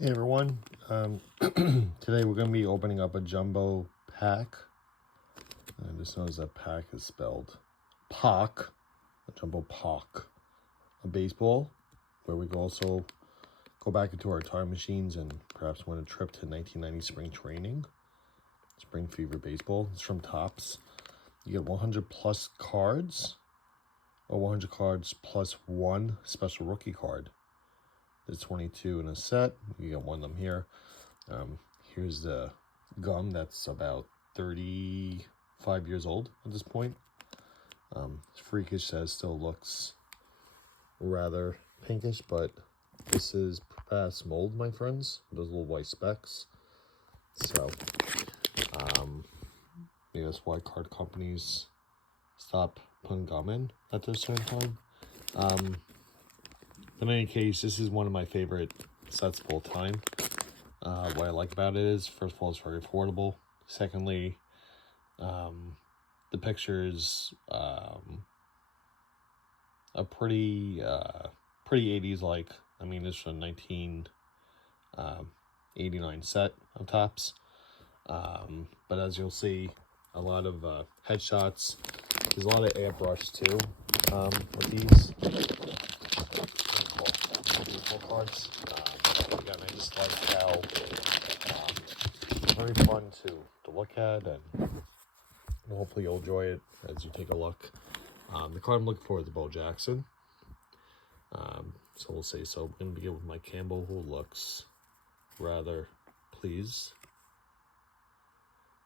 Hey everyone, today we're going to be opening up a jumbo pack. Just notice that pack is spelled POC, a jumbo POC, a baseball, where we can also go back into our time machines and perhaps win a trip to 1990 spring training. Spring Fever Baseball. It's from Topps. You get 100 plus cards, or 100 cards plus one special rookie card. There's 22 in a set. You get one of them here. Here's the gum that's about 35 years old at this point. Freakish says still looks rather pinkish, but this is past mold, my friends. Those little white specks. So, yeah, that's why card companies stop putting gum in at this certain time. In any case, this is one of my favorite sets of all time. What I like about it is, first of all, it's very affordable. Secondly, the pictures a pretty 80s like. I mean, this is a 1989 set of Topps. But as you'll see, a lot of headshots. There's a lot of airbrush too with these. Cards. Again, I just like how it's very fun to look at, and hopefully you'll enjoy it as you take a look. The card I'm looking for is Bo Jackson. So we'll see. So I'm going to begin with Mike Campbell, who looks rather pleased.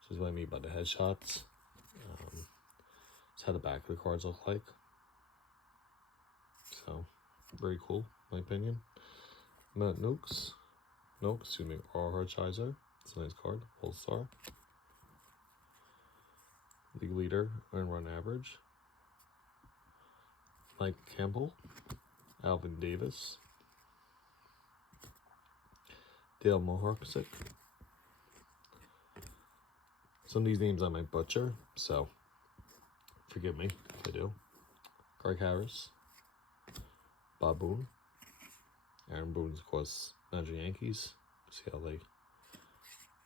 This is what I mean by the headshots. That's how the back of the cards look like. So, very cool, in my opinion. Matt Noakes, R. Harchizer. It's a nice card. All-Star. League leader, earned run average. Mike Campbell. Alvin Davis. Dale Moharksick. Some of these names I might butcher, so forgive me if I do. Greg Harris. Bob Boone. Aaron Boone's, of course, manager Yankees. See how they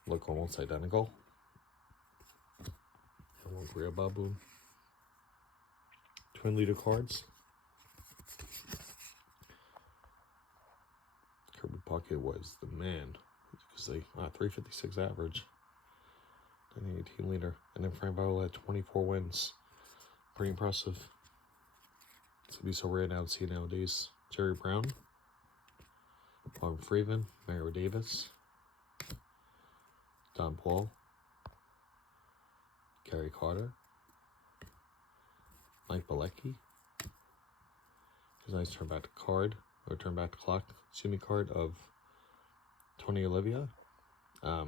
look almost identical. And one career Bob Boone. Twin leader cards. Kirby Puckett was the man because they 356 average. 1918 leader. And then Frank Viola had 24 wins. Pretty impressive. It's gonna be so rare now to see nowadays. Jerry Brown. Marvin Freeman, Mario Davis, Don Paul, Gary Carter, Mike Bilecki. There's a nice turn back to card, or turn back to clock, card of Tony Olivia. A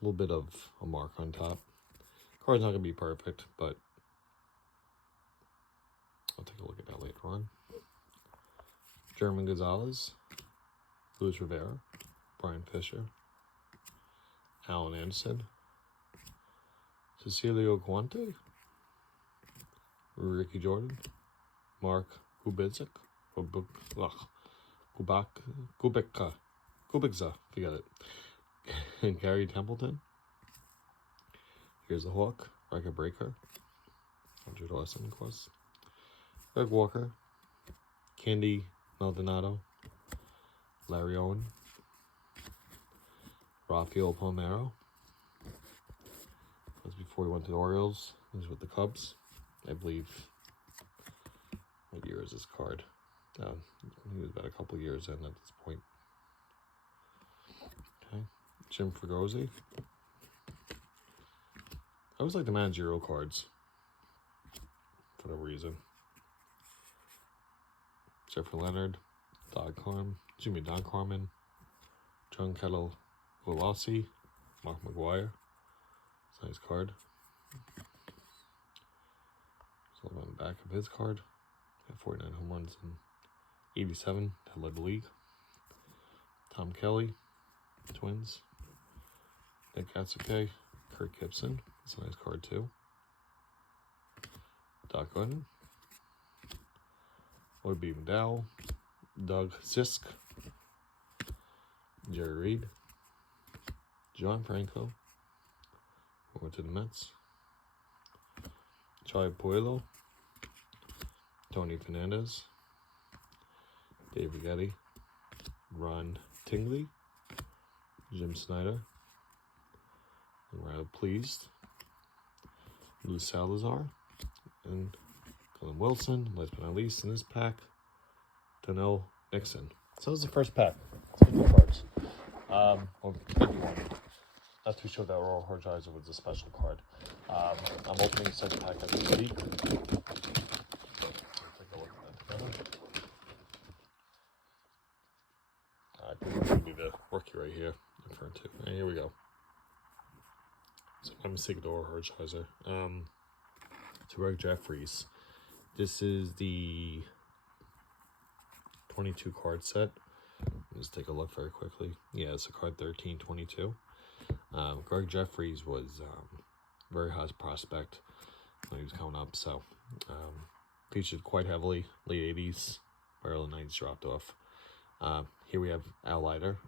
little bit of a mark on top. Card's not going to be perfect, but I'll take a look at that later on. German Gonzalez, Luis Rivera, Brian Fisher, Alan Anderson, Cecilio Guante, Ricky Jordan, Mark Kubicza, forget it, and Gary Templeton. Here's a Hawk, Record Breaker, Andrew Dawson, of course, Greg Walker, Candy Maldonado, Larry Owen, Rafael Palmeiro. That was before he went to the Orioles. He was with the Cubs, I believe. What year is this card? He was about a couple years in at this point. Okay, Jim Fregosi. I always like the managerial cards for no reason. Jeffrey Leonard, Don Carmen, John Kettle Wolossi, Mark McGuire. It's a nice card. So on the back of his card, 49 home runs and 87 to lead the league. Tom Kelly, Twins. Nick Atsuke, Kirk Gibson. It's a nice card too. Doc Glennon. Lloyd B. McDowell, Doug Zisk, Jerry Reed, John Franco, over to the Mets, Charlie Puello, Tony Fernandez, Dave Rigetti, Ron Tingley, Jim Snyder, and rather pleased, Lou Salazar, and Colin Wilson. Last but not least in this pack, Donnell Nixon. So this is the first pack. 50 cards. Well, 51. Not too sure that Royal Energizer was a special card. I'm opening such a pack as we speak. Take a look at that together. I think it's going to be the rookie right here in front too. And here we go. So I'm going to take the Royal Energizer. To Greg Jeffries. This is the 22 card set. Let's take a look very quickly. Yeah, it's a card 1322. Greg Jeffries was very hot prospect when he was coming up, so featured quite heavily, late 80s, early 90s dropped off. Here we have Al Leiter,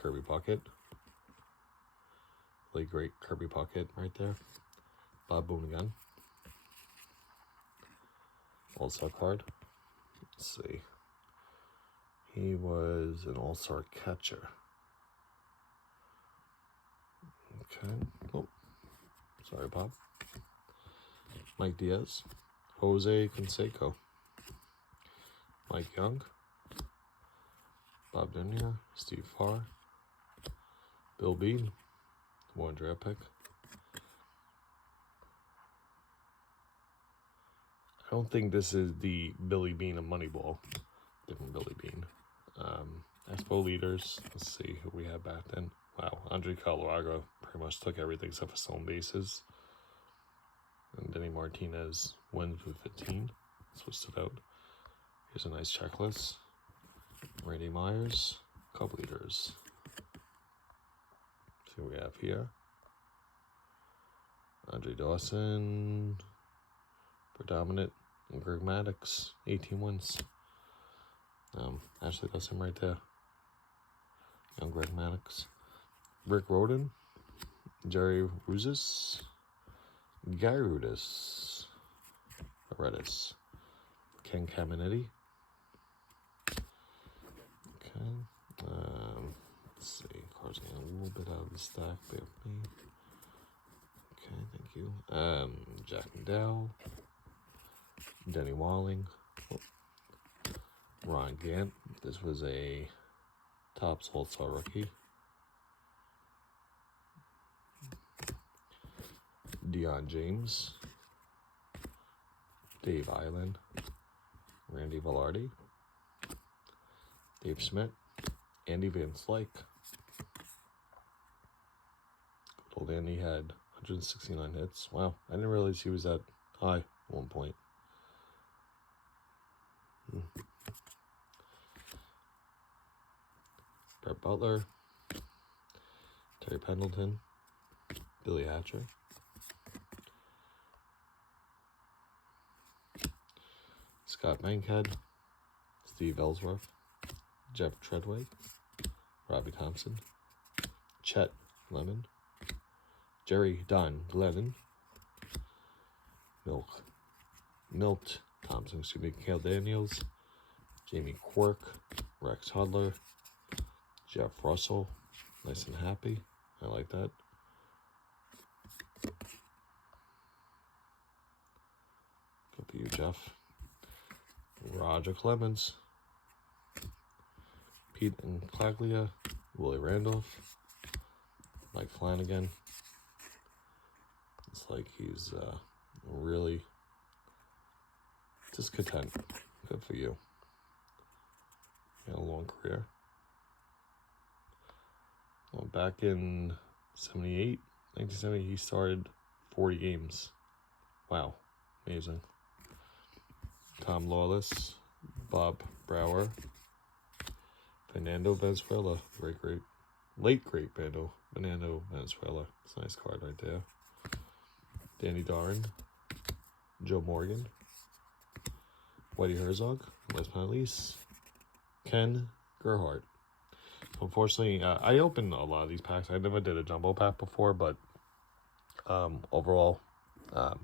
Kirby Puckett. Really great Kirby Puckett right there. Bob Boone again. All-Star card. Let's see. He was an all-star catcher. Okay. Oh, sorry, Bob. Mike Diaz. Jose Canseco. Mike Young. Bob Denyer. Steve Farr. Bill Bean. One draft pick. I don't think this is the Billy Bean of Moneyball. Different Billy Bean. Expo leaders. Let's see who we had back then. Wow, Andre Calarago pretty much took everything except for stolen bases. And Denny Martinez wins with 15. That's what stood out. Here's a nice checklist. Randy Myers, Cup leaders. See what we have here. Andre Dawson, predominant, and Greg Maddux, 18 wins. Actually, that's him right there. Young Greg Maddux. Rick Roden, Jerry Ruzis, Gary Rudis, Redis, Ken Caminetti. Okay. Let's see. Cards getting a little bit out of the stack. Bear with me. Okay, thank you. Jack McDowell, Denny Walling, Ron Gant. This was a Topps All-Star rookie. Deion James, Dave Island, Randy Velarde, Dave Schmidt, Andy Van Slyke. Old Andy had 169 hits. Wow, I didn't realize he was that high at one point. Brett Butler, Terry Pendleton, Billy Hatcher, Scott Bankhead, Steve Ellsworth, Jeff Treadway, Robbie Thompson, Chet Lemon, Jerry Don Lennon, Milt Thompson, excuse me, Cale Daniels, Jamie Quirk, Rex Hudler, Jeff Russell, nice and happy. I like that. Good for you, Jeff. Roger Clemens, Pete and Claglia, Willie Randolph, Mike Flanagan. It's like he's really just content. Good for you. He had a long career. Well, back in 1970, he started 40 games. Wow, amazing. Tom Lawless, Bob Brower, Fernando Valenzuela, late great Fernando Valenzuela. It's a nice card right there. Danny Darren, Joe Morgan, Whitey Herzog, last but not least, Ken Gerhardt. unfortunately, I opened a lot of these packs. I never did a jumbo pack before, but overall,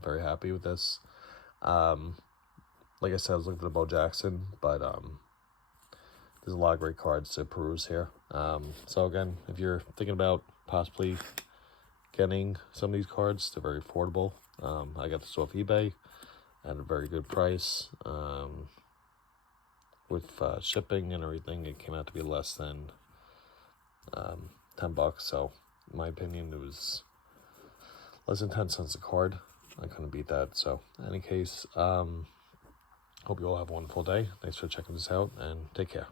very happy with this. Like I said, I was looking for the Bo Jackson, but there's a lot of great cards to peruse here. So again, if you're thinking about possibly getting some of these cards, they're very affordable. I got this off eBay at a very good price. With shipping and everything, it came out to be less than $10. So, in my opinion, it was less than 10 cents a card. I couldn't beat that. So, in any case, hope you all have a wonderful day. Thanks for checking this out, and take care.